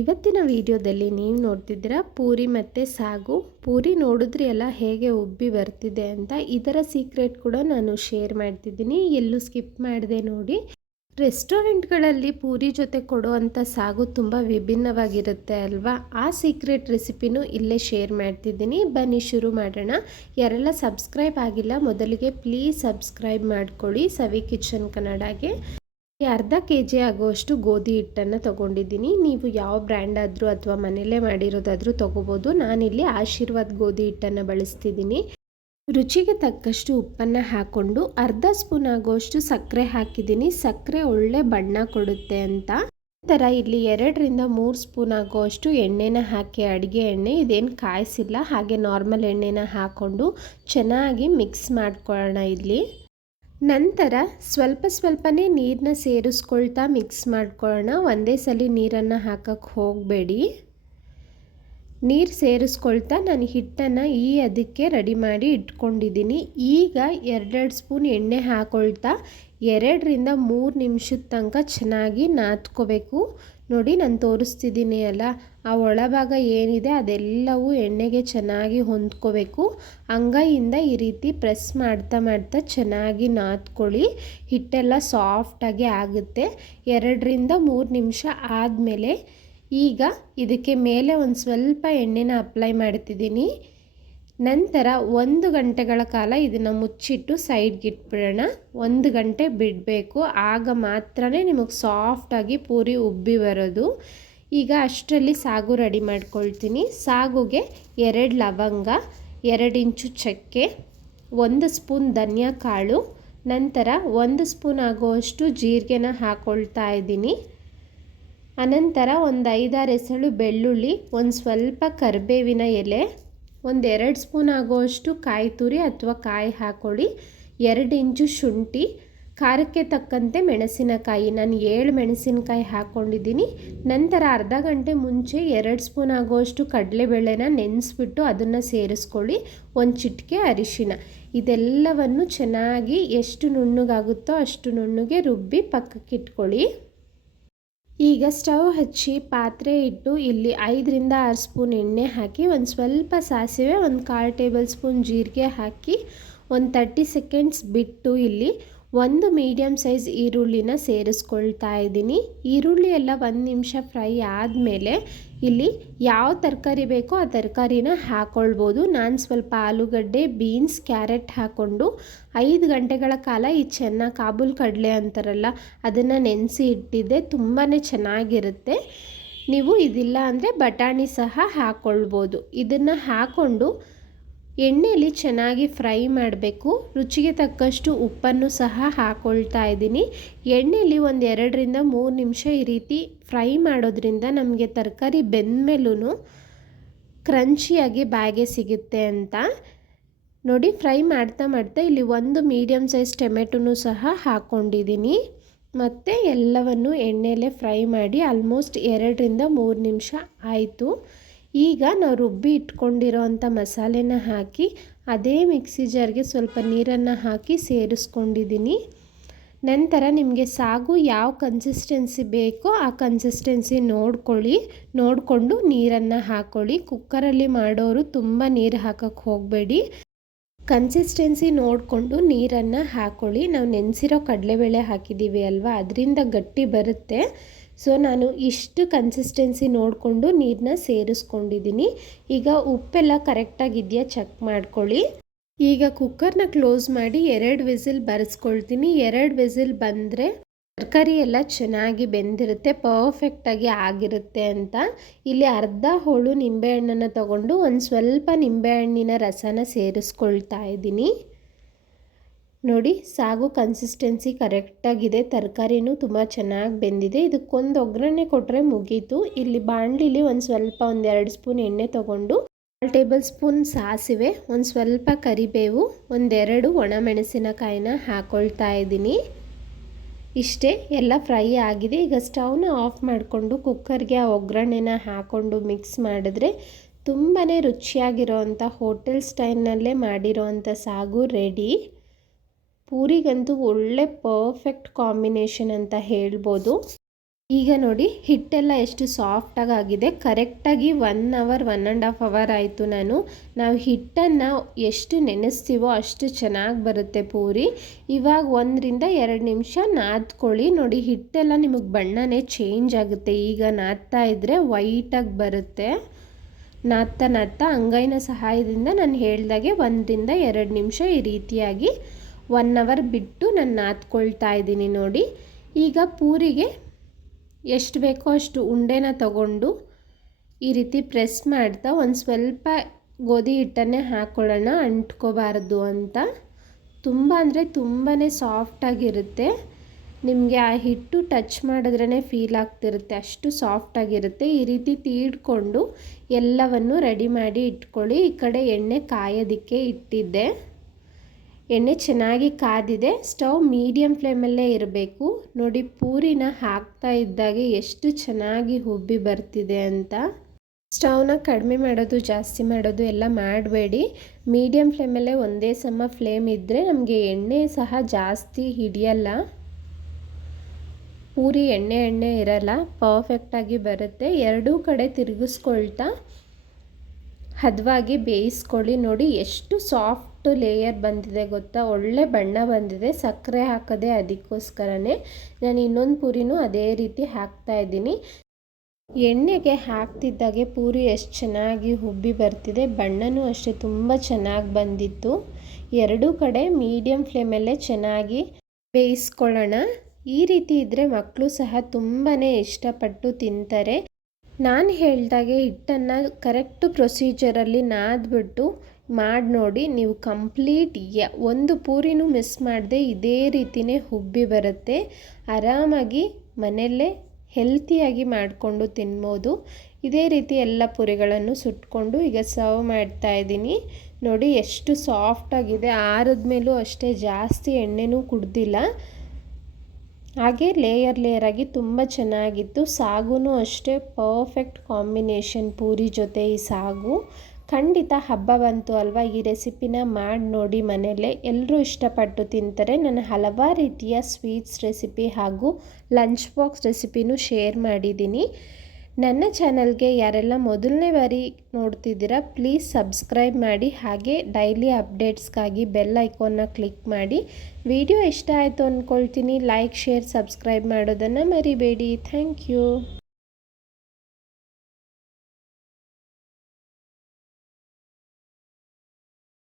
ಇವತ್ತಿನ ವಿಡಿಯೋದಲ್ಲಿ ನೀವು ನೋಡ್ತಿದ್ದೀರಾ ಪೂರಿ ಮತ್ತು ಸಾಗು. ಪೂರಿ ನೋಡಿದ್ರಿ ಎಲ್ಲ ಹೇಗೆ ಉಬ್ಬಿ ಬರ್ತಿದೆ ಅಂತ ಇದರ ಸೀಕ್ರೆಟ್ ಕೂಡ ನಾನು ಶೇರ್ ಮಾಡ್ತಿದ್ದೀನಿ. ಎಲ್ಲೂ ಸ್ಕಿಪ್ ಮಾಡಿದೆ ನೋಡಿ. ರೆಸ್ಟೋರೆಂಟ್ಗಳಲ್ಲಿ ಪೂರಿ ಜೊತೆ ಕೊಡುವಂಥ ಸಾಗು ತುಂಬ ವಿಭಿನ್ನವಾಗಿರುತ್ತೆ ಅಲ್ವಾ? ಆ ಸೀಕ್ರೆಟ್ ರೆಸಿಪಿನೂ ಇಲ್ಲೇ ಶೇರ್ ಮಾಡ್ತಿದ್ದೀನಿ. ಬನ್ನಿ ಶುರು ಮಾಡೋಣ. ಯಾರೆಲ್ಲ ಸಬ್ಸ್ಕ್ರೈಬ್ ಆಗಿಲ್ಲ ಮೊದಲಿಗೆ ಪ್ಲೀಸ್ ಸಬ್ಸ್ಕ್ರೈಬ್ ಮಾಡ್ಕೊಳ್ಳಿ. ಸವಿ ಕಿಚನ್ ಕನ್ನಡಗೆ. ಅರ್ಧ ಕೆ ಜಿ ಆಗುವಷ್ಟು ಗೋಧಿ ಹಿಟ್ಟನ್ನು ತೊಗೊಂಡಿದ್ದೀನಿ. ನೀವು ಯಾವ ಬ್ರ್ಯಾಂಡ್ ಆದರೂ ಅಥವಾ ಮನೆಯಲ್ಲೇ ಮಾಡಿರೋದಾದರೂ ತೊಗೋಬೋದು. ನಾನಿಲ್ಲಿ ಆಶೀರ್ವಾದ್ ಗೋಧಿ ಹಿಟ್ಟನ್ನು ಬಳಸ್ತಿದ್ದೀನಿ. ರುಚಿಗೆ ತಕ್ಕಷ್ಟು ಉಪ್ಪನ್ನು ಹಾಕ್ಕೊಂಡು ಅರ್ಧ ಸ್ಪೂನ್ ಆಗುವಷ್ಟು ಸಕ್ಕರೆ ಹಾಕಿದ್ದೀನಿ. ಸಕ್ಕರೆ ಒಳ್ಳೆ ಬಣ್ಣ ಕೊಡುತ್ತೆ ಅಂತ. ನಂತರ ಇಲ್ಲಿ ಎರಡರಿಂದ ಮೂರು ಸ್ಪೂನ್ ಆಗುವಷ್ಟು ಎಣ್ಣೆನ ಹಾಕಿ ಅಡುಗೆ ಎಣ್ಣೆ. ಇದೇನು ಕಾಯಿಸಿಲ್ಲ. ಹಾಗೆ ನಾರ್ಮಲ್ ಎಣ್ಣೆನ ಹಾಕ್ಕೊಂಡು ಚೆನ್ನಾಗಿ ಮಿಕ್ಸ್ ಮಾಡ್ಕೊಳ್ಳೋಣ ಇಲ್ಲಿ. ನಂತರ ಸ್ವಲ್ಪ ಸ್ವಲ್ಪನೇ ನೀರನ್ನ ಸೇರಿಸ್ಕೊಳ್ತಾ ಮಿಕ್ಸ್ ಮಾಡ್ಕೊಳ್ಳೋಣ. ಒಂದೇ ಸಲ ನೀರನ್ನು ಹಾಕಕ್ಕೆ ಹೋಗಬೇಡಿ. ನೀರು ಸೇರಿಸ್ಕೊಳ್ತಾ ನಾನು ಹಿಟ್ಟನ್ನು ಈ ಅದಕ್ಕೆ ರೆಡಿ ಮಾಡಿ ಇಟ್ಕೊಂಡಿದ್ದೀನಿ. ಈಗ ಎರಡೆರಡು ಸ್ಪೂನ್ ಎಣ್ಣೆ ಹಾಕೊಳ್ತಾ ಎರಡರಿಂದ ಮೂರು ನಿಮಿಷದ ತನಕ ಚೆನ್ನಾಗಿ ನಾದ್ಕೋಬೇಕು. ನೋಡಿ, ನಾನು ತೋರಿಸ್ತಿದ್ದೀನಿ ಅಲ್ಲ? ಆ ಒಳಭಾಗ ಏನಿದೆ ಅದೆಲ್ಲವೂ ಎಣ್ಣೆಗೆ ಚೆನ್ನಾಗಿ ಹೊಂದ್ಕೋಬೇಕು. ಅಂಗೈಯಿಂದ ಈ ರೀತಿ ಪ್ರೆಸ್ ಮಾಡ್ತಾ ಮಾಡ್ತಾ ಚೆನ್ನಾಗಿ ನಾದ್ಕೊಳ್ಳಿ. ಹಿಟ್ಟೆಲ್ಲ ಸಾಫ್ಟಾಗಿ ಆಗುತ್ತೆ. ಎರಡರಿಂದ ಮೂರು ನಿಮಿಷ ಆದಮೇಲೆ ಈಗ ಇದಕ್ಕೆ ಮೇಲೆ ಒಂದು ಸ್ವಲ್ಪ ಎಣ್ಣೆನ ಅಪ್ಲೈ ಮಾಡ್ತಿದ್ದೀನಿ. ನಂತರ ಒಂದು ಗಂಟೆಗಳ ಕಾಲ ಇದನ್ನು ಮುಚ್ಚಿಟ್ಟು ಸೈಡ್ಗೆ ಇಟ್ಬಿಡೋಣ. ಒಂದು ಗಂಟೆ ಬಿಡಬೇಕು. ಆಗ ಮಾತ್ರ ನಿಮಗೆ ಸಾಫ್ಟಾಗಿ ಪೂರಿ ಉಬ್ಬಿ ಬರೋದು. ಈಗ ಅಷ್ಟರಲ್ಲಿ ಸಾಗು ರೆಡಿ ಮಾಡ್ಕೊಳ್ತೀನಿ. ಸಾಗುಗೆ ಎರಡು ಲವಂಗ, ಎರಡು ಇಂಚು ಚಕ್ಕೆ, ಒಂದು ಸ್ಪೂನ್ ಧನಿಯಾ ಕಾಳು, ನಂತರ ಒಂದು ಸ್ಪೂನ್ ಆಗುವಷ್ಟು ಜೀರಿಗೆನ ಹಾಕ್ಕೊಳ್ತಾ ಇದ್ದೀನಿ. ಅನಂತರ ಒಂದು ಐದಾರು ಎಸಳು ಬೆಳ್ಳುಳ್ಳಿ, ಒಂದು ಸ್ವಲ್ಪ ಕರಿಬೇವಿನ ಎಲೆ ಒಂದು ಎರಡು ಸ್ಪೂನ್ ಆಗೋಷ್ಟು ಕಾಯಿ ತುರಿ ಅಥವಾ ಕಾಯಿ ಹಾಕ್ಕೊಳ್ಳಿ ಎರಡು ಇಂಚು ಶುಂಠಿ, ಖಾರಕ್ಕೆ ತಕ್ಕಂತೆ ಮೆಣಸಿನಕಾಯಿ. ನಾನು ಏಳು ಮೆಣಸಿನಕಾಯಿ ಹಾಕ್ಕೊಂಡಿದ್ದೀನಿ ನಂತರ ಅರ್ಧ ಗಂಟೆ ಮುಂಚೆ ಎರಡು ಸ್ಪೂನ್ ಆಗುವಷ್ಟು ಕಡಲೆಬೇಳೆನ ನೆನೆಸ್ಬಿಟ್ಟು ಅದನ್ನು ಸೇರಿಸ್ಕೊಳ್ಳಿ. ಒಂದು ಚಿಟಿಕೆ ಅರಿಶಿನ. ಇದೆಲ್ಲವನ್ನು ಚೆನ್ನಾಗಿ ಎಷ್ಟು ನುಣ್ಣಗಾಗುತ್ತೋ ಅಷ್ಟು ನುಣ್ಣಗೆ ರುಬ್ಬಿ ಪಕ್ಕಕ್ಕೆ ಇಟ್ಕೊಳ್ಳಿ ಈಗ ಸ್ಟವ್ ಹಚ್ಚಿ ಪಾತ್ರೆ ಇಟ್ಟು ಇಲ್ಲಿ ಐದರಿಂದ ಆರು ಸ್ಪೂನ್ ಎಣ್ಣೆ ಹಾಕಿ ಒಂದು ಸ್ವಲ್ಪ ಸಾಸಿವೆ, ಒಂದು ಕಾಲು ಟೇಬಲ್ ಸ್ಪೂನ್ ಜೀರಿಗೆ ಹಾಕಿ ಒಂದು ತರ್ಟಿ ಸೆಕೆಂಡ್ಸ್ ಬಿಟ್ಟು ಇಲ್ಲಿ ಒಂದು ಮೀಡಿಯಮ್ ಸೈಜ್ ಈರುಳ್ಳಿನ ಸೇರಿಸ್ಕೊಳ್ತಾ ಇದ್ದೀನಿ. ಈರುಳ್ಳಿ ಎಲ್ಲ ಒಂದು ನಿಮಿಷ ಫ್ರೈ ಆದಮೇಲೆ ಇಲ್ಲಿ ಯಾವ ತರಕಾರಿ ಬೇಕೋ ಆ ತರಕಾರಿನ ಹಾಕ್ಕೊಳ್ಬೋದು ನಾನು ಸ್ವಲ್ಪ ಆಲೂಗಡ್ಡೆ ಬೀನ್ಸ್ ಕ್ಯಾರೆಟ್ ಹಾಕ್ಕೊಂಡು ಐದು ಗಂಟೆಗಳ ಕಾಲ ಈ ಚೆನ್ನಾಗಿ ಕಾಬೂಲ್ ಕಡಲೆ ಅಂತಾರಲ್ಲ, ಅದನ್ನು ನೆನೆಸಿ ಇಟ್ಟಿದ್ದೆ ತುಂಬಾ ಚೆನ್ನಾಗಿರುತ್ತೆ. ನೀವು ಇದಿಲ್ಲ ಅಂದರೆ ಬಟಾಣಿ ಸಹ ಹಾಕ್ಕೊಳ್ಬೋದು ಇದನ್ನು ಹಾಕ್ಕೊಂಡು ಎಣ್ಣೆಯಲ್ಲಿ ಚೆನ್ನಾಗಿ ಫ್ರೈ ಮಾಡಬೇಕು. ರುಚಿಗೆ ತಕ್ಕಷ್ಟು ಉಪ್ಪನ್ನು ಸಹ ಹಾಕ್ಕೊಳ್ತಾ ಇದ್ದೀನಿ. ಎಣ್ಣೆಯಲ್ಲಿ ಒಂದು ಎರಡರಿಂದ ಮೂರು ನಿಮಿಷ ಈ ರೀತಿ ಫ್ರೈ ಮಾಡೋದ್ರಿಂದ ನಮಗೆ ತರಕಾರಿ ಬೆಂದಮೇಲೂ ಕ್ರಂಚಿಯಾಗಿ ಬ್ಯಾಗೆ ಸಿಗುತ್ತೆ ಅಂತ. ನೋಡಿ, ಫ್ರೈ ಮಾಡ್ತಾ ಮಾಡ್ತಾ ಇಲ್ಲಿ ಒಂದು ಮೀಡಿಯಮ್ ಸೈಜ್ ಟೊಮೆಟೊನೂ ಸಹ ಹಾಕ್ಕೊಂಡಿದ್ದೀನಿ ಮತ್ತು ಎಲ್ಲವನ್ನು ಎಣ್ಣೆಯಲ್ಲೇ ಫ್ರೈ ಮಾಡಿ ಆಲ್ಮೋಸ್ಟ್ ಎರಡರಿಂದ ಮೂರು ನಿಮಿಷ ಆಯಿತು. ಈಗ ನಾವು ರುಬ್ಬಿ ಇಟ್ಕೊಂಡಿರೋ ಅಂಥ ಮಸಾಲೆನ ಹಾಕಿ, ಅದೇ ಮಿಕ್ಸಿ ಜಾರ್ಗೆ ಸ್ವಲ್ಪ ನೀರನ್ನು ಹಾಕಿ ಸೇರಿಸ್ಕೊಂಡಿದ್ದೀನಿ. ನಂತರ ನಿಮಗೆ ಸಾಗು ಯಾವ ಕನ್ಸಿಸ್ಟೆನ್ಸಿ ಬೇಕೋ ಆ ಕನ್ಸಿಸ್ಟೆನ್ಸಿ ನೋಡ್ಕೊಳ್ಳಿ, ನೋಡಿಕೊಂಡು ನೀರನ್ನು ಹಾಕ್ಕೊಳ್ಳಿ ಕುಕ್ಕರಲ್ಲಿ ಮಾಡೋರು ತುಂಬ ನೀರು ಹಾಕೋಕ್ಕೆ ಹೋಗಬೇಡಿ. ಕನ್ಸಿಸ್ಟೆನ್ಸಿ ನೋಡಿಕೊಂಡು ನೀರನ್ನು ಹಾಕ್ಕೊಳ್ಳಿ ನಾವು ನೆನೆಸಿರೋ ಕಡಲೆಬೇಳೆ ಹಾಕಿದ್ದೀವಿ ಅಲ್ವಾ? ಅದರಿಂದ ಗಟ್ಟಿ ಬರುತ್ತೆ. ಸೊ ನಾನು ಇಷ್ಟು ಕನ್ಸಿಸ್ಟೆನ್ಸಿ ನೋಡಿಕೊಂಡು ನೀರನ್ನ ಸೇರಿಸ್ಕೊಂಡಿದ್ದೀನಿ. ಈಗ ಉಪ್ಪೆಲ್ಲ ಕರೆಕ್ಟಾಗಿದೆಯಾ ಚೆಕ್ ಮಾಡ್ಕೊಳ್ಳಿ. ಈಗ ಕುಕ್ಕರ್ನ ಕ್ಲೋಸ್ ಮಾಡಿ ಎರಡು ವಿಸಿಲ್ ಬರೆಸ್ಕೊಳ್ತೀನಿ. ಎರಡು ವಿಸಿಲ್ ಬಂದರೆ ತರಕಾರಿ ಎಲ್ಲ ಚೆನ್ನಾಗಿ ಬೆಂದಿರುತ್ತೆ ಪರ್ಫೆಕ್ಟಾಗಿ ಆಗಿರುತ್ತೆ ಅಂತ. ಇಲ್ಲಿ ಅರ್ಧ ಹೋಳು ನಿಂಬೆಹಣ್ಣನ್ನು ತಗೊಂಡು ಒಂದು ಸ್ವಲ್ಪ ನಿಂಬೆಹಣ್ಣಿನ ರಸನ ಸೇರಿಸ್ಕೊಳ್ತಾ ಇದ್ದೀನಿ. ನೋಡಿ, ಸಾಗು ಕನ್ಸಿಸ್ಟೆನ್ಸಿ ಕರೆಕ್ಟಾಗಿದೆ ತರಕಾರಿನೂ ತುಂಬ ಚೆನ್ನಾಗಿ ಬೆಂದಿದೆ. ಇದಕ್ಕೊಂದು ಒಗ್ಗರಣೆ ಕೊಟ್ಟರೆ ಮುಗೀತು. ಇಲ್ಲಿ ಬಾಣಲಿಲಿ ಒಂದು ಸ್ವಲ್ಪ ಒಂದು ಎರಡು ಸ್ಪೂನ್ ಎಣ್ಣೆ ತೊಗೊಂಡು ಕಾಲು ಟೇಬಲ್ ಸ್ಪೂನ್ ಸಾಸಿವೆ, ಒಂದು ಸ್ವಲ್ಪ ಕರಿಬೇವು ಒಂದೆರಡು ಒಣಮೆಣಸಿನಕಾಯಿನ ಹಾಕ್ಕೊಳ್ತಾ ಇದ್ದೀನಿ. ಇಷ್ಟೇ, ಎಲ್ಲ ಫ್ರೈ ಆಗಿದೆ. ಈಗ ಸ್ಟವ್ನ ಆಫ್ ಮಾಡಿಕೊಂಡು ಕುಕ್ಕರ್ಗೆ ಆ ಒಗ್ಗರಣೆನ ಹಾಕ್ಕೊಂಡು ಮಿಕ್ಸ್ ಮಾಡಿದ್ರೆ ತುಂಬಾ ರುಚಿಯಾಗಿರೋವಂಥ ಹೋಟೆಲ್ ಸ್ಟೈಲ್ನಲ್ಲೇ ಮಾಡಿರೋ ಸಾಗು ರೆಡಿ. ಪೂರಿಗಂತೂ ಒಳ್ಳೆ ಪರ್ಫೆಕ್ಟ್ ಕಾಂಬಿನೇಷನ್ ಅಂತ ಹೇಳ್ಬೋದು. ಈಗ ನೋಡಿ, ಹಿಟ್ಟೆಲ್ಲ ಎಷ್ಟು ಸಾಫ್ಟಾಗಿ ಆಗಿದೆ ಕರೆಕ್ಟಾಗಿ one hour one and half hour ಆಯಿತು ನಾನು. ನಾವು ಹಿಟ್ಟನ್ನು ಎಷ್ಟು ನೆನೆಸ್ತೀವೋ ಅಷ್ಟು ಚೆನ್ನಾಗಿ ಬರುತ್ತೆ ಪೂರಿ. ಇವಾಗ ಒಂದರಿಂದ ಎರಡು ನಿಮಿಷ ನಾದ್ಕೊಳ್ಳಿ. ನೋಡಿ, ಹಿಟ್ಟೆಲ್ಲ ನಿಮಗೆ ಬಣ್ಣನೇ ಚೇಂಜ್ ಆಗುತ್ತೆ. ಈಗ ನಾದ್ತಾ ಇದ್ದರೆ ವೈಟಾಗಿ ಬರುತ್ತೆ. ನಾದ್ತಾ ನಾದ್ತಾ ಅಂಗೈನ ಸಹಾಯದಿಂದ ನಾನು ಹೇಳ್ದಾಗೆ ಒಂದರಿಂದ ಎರಡು ನಿಮಿಷ ಈ ರೀತಿಯಾಗಿ ಒನ್ ಅವರ್ ಬಿಟ್ಟು ನಾನು ನಾದ್ಕೊಳ್ತಾ ಇದ್ದೀನಿ ನೋಡಿ. ಈಗ ಪೂರಿಗೆ ಎಷ್ಟು ಬೇಕೋ ಅಷ್ಟು ಉಂಡೆನ ತಗೊಂಡು ಈ ರೀತಿ ಪ್ರೆಸ್ ಮಾಡ್ತಾ ಒಂದು ಸ್ವಲ್ಪ ಗೋಧಿ ಹಿಟ್ಟನ್ನೇ ಹಾಕ್ಕೊಳ್ಳೋಣ ಅಂಟ್ಕೋಬಾರ್ದು ಅಂತ. ತುಂಬ ಅಂದರೆ ತುಂಬಾ ಸಾಫ್ಟಾಗಿರುತ್ತೆ ನಿಮಗೆ ಆ ಹಿಟ್ಟು ಟಚ್ ಮಾಡಿದ್ರೇ ಫೀಲ್ ಆಗ್ತಿರುತ್ತೆ. ಅಷ್ಟು ಸಾಫ್ಟಾಗಿರುತ್ತೆ ಈ ರೀತಿ ತೀಡ್ಕೊಂಡು ಎಲ್ಲವನ್ನು ರೆಡಿ ಮಾಡಿ ಇಟ್ಕೊಳ್ಳಿ. ಈ ಕಡೆ ಎಣ್ಣೆ ಕಾಯೋದಕ್ಕೆ ಇಟ್ಟಿದ್ದೆ. ಎಣ್ಣೆ ಚೆನ್ನಾಗಿ ಕಾದಿದೆ, ಸ್ಟವ್ ಮೀಡಿಯಮ್ ಫ್ಲೇಮಲ್ಲೇ ಇರಬೇಕು. ನೋಡಿ, ಪೂರಿನ ಹಾಕ್ತಾ ಇದ್ದಾಗೆ ಎಷ್ಟು ಚೆನ್ನಾಗಿ ಹುಬ್ಬಿ ಬರ್ತಿದೆ ಅಂತ. ಸ್ಟವ್ನ ಕಡಿಮೆ ಮಾಡೋದು, ಜಾಸ್ತಿ ಮಾಡೋದು ಎಲ್ಲ ಮಾಡಬೇಡಿ. ಮೀಡಿಯಮ್ ಫ್ಲೇಮಲ್ಲೇ ಒಂದೇ ಸಮ ಫ್ಲೇಮ್ ಇದ್ದರೆ ನಮಗೆ ಎಣ್ಣೆ ಸಹ ಜಾಸ್ತಿ ಹಿಡಿಯಲ್ಲ. ಪೂರಿ ಎಣ್ಣೆ ಎಣ್ಣೆ ಇರಲ್ಲ ಪರ್ಫೆಕ್ಟಾಗಿ ಬರುತ್ತೆ. ಎರಡೂ ಕಡೆ ತಿರುಗಿಸ್ಕೊಳ್ತಾ ಹದವಾಗಿ ಬೇಯಿಸ್ಕೊಳ್ಳಿ. ನೋಡಿ, ಎಷ್ಟು ಸಾಫ್ಟ್ ಲೇಯರ್ ಬಂದಿದೆ ಗೊತ್ತಾ? ಒಳ್ಳೆ ಬಣ್ಣ ಬಂದಿದೆ. ಸಕ್ಕರೆ ಹಾಕದೆ ಅದಕ್ಕೋಸ್ಕರನೇ ನಾನು ಇನ್ನೊಂದು ಪೂರಿನೂ ಅದೇ ರೀತಿ ಹಾಕ್ತಾ ಇದ್ದೀನಿ. ಎಣ್ಣೆಗೆ ಹಾಕ್ತಿದ್ದಾಗೆ ಪೂರಿ ಎಷ್ಟು ಚೆನ್ನಾಗಿ ಹುಬ್ಬಿ ಬರ್ತಿದೆ. ಬಣ್ಣನೂ ಅಷ್ಟೇ ತುಂಬ ಚೆನ್ನಾಗಿ ಬಂದಿತ್ತು. ಎರಡೂ ಕಡೆ ಮೀಡಿಯಮ್ ಫ್ಲೇಮಲ್ಲೇ ಚೆನ್ನಾಗಿ ಬೇಯಿಸ್ಕೊಳ್ಳೋಣ. ಈ ರೀತಿ ಇದ್ದರೆ ಮಕ್ಕಳು ಸಹ ತುಂಬಾ ಇಷ್ಟಪಟ್ಟು ತಿಂತಾರೆ. ನಾನು ಹೇಳಿದಾಗೆ ಹಿಟ್ಟನ್ನು ಕರೆಕ್ಟು ಪ್ರೊಸೀಜರಲ್ಲಿ ನಾದ್ಬಿಟ್ಟು ಮಾಡಿ ನೋಡಿ, ನೀವು ಕಂಪ್ಲೀಟ್ ಯ, ಒಂದು ಪೂರಿನೂ ಮಿಸ್ ಮಾಡದೆ ಇದೇ ರೀತಿಯೇ ಹುಬ್ಬಿ ಬರುತ್ತೆ. ಆರಾಮಾಗಿ ಮನೆಯಲ್ಲೇ ಹೆಲ್ತಿಯಾಗಿ ಮಾಡಿಕೊಂಡು ತಿನ್ಬೋದು. ಇದೇ ರೀತಿ ಎಲ್ಲ ಪುರಿಗಳನ್ನು ಸುಟ್ಕೊಂಡು ಈಗ ಸರ್ವ್ ಮಾಡ್ತಾ ಇದ್ದೀನಿ. ನೋಡಿ, ಎಷ್ಟು ಸಾಫ್ಟಾಗಿದೆ ಆರದ ಮೇಲೂ ಅಷ್ಟೇ ಜಾಸ್ತಿ ಎಣ್ಣೆನೂ ಕುಡ್ದಿಲ್ಲ. ಹಾಗೆ ಲೇಯರ್ ಲೇಯರ್ ಆಗಿ ತುಂಬ ಚೆನ್ನಾಗಿತ್ತು. ಸಾಗುನೂ ಅಷ್ಟೇ ಪರ್ಫೆಕ್ಟ್ ಕಾಂಬಿನೇಷನ್ ಪೂರಿ ಜೊತೆ ಈ ಸಾಗು. ಖಂಡಿತ ಹಬ್ಬ ಬಂತು ಅಲ್ವಾ? ಈ ರೆಸಿಪಿನ ಮಾಡಿ ನೋಡಿ ಮನೆಯಲ್ಲೇ. ಎಲ್ಲರೂ ಇಷ್ಟಪಟ್ಟು ತಿಂತಾರೆ. ನಾನು ಹಲವಾರು ರೀತಿಯ ಸ್ವೀಟ್ಸ್ ರೆಸಿಪಿ ಹಾಗೂ ಲಂಚ್ ಬಾಕ್ಸ್ ರೆಸಿಪಿನೂ ಶೇರ್ ಮಾಡಿದ್ದೀನಿ. ನನ್ನ ಚಾನಲ್ಗೆ ಯಾರೆಲ್ಲ ಮೊದಲನೇ ಬಾರಿ ನೋಡ್ತಿದ್ದೀರಾ, ಪ್ಲೀಸ್ ಸಬ್ಸ್ಕ್ರೈಬ್ ಮಾಡಿ ಹಾಗೆ ಡೈಲಿ ಅಪ್ಡೇಟ್ಸ್ಗಾಗಿ ಬೆಲ್ ಐಕಾನ್ನ ಕ್ಲಿಕ್ ಮಾಡಿ. ವಿಡಿಯೋ ಇಷ್ಟ ಆಯಿತು ಅಂದ್ಕೊಳ್ತೀನಿ. ಲೈಕ್, ಶೇರ್, ಸಬ್ಸ್ಕ್ರೈಬ್ ಮಾಡೋದನ್ನು ಮರಿಬೇಡಿ. Thank you.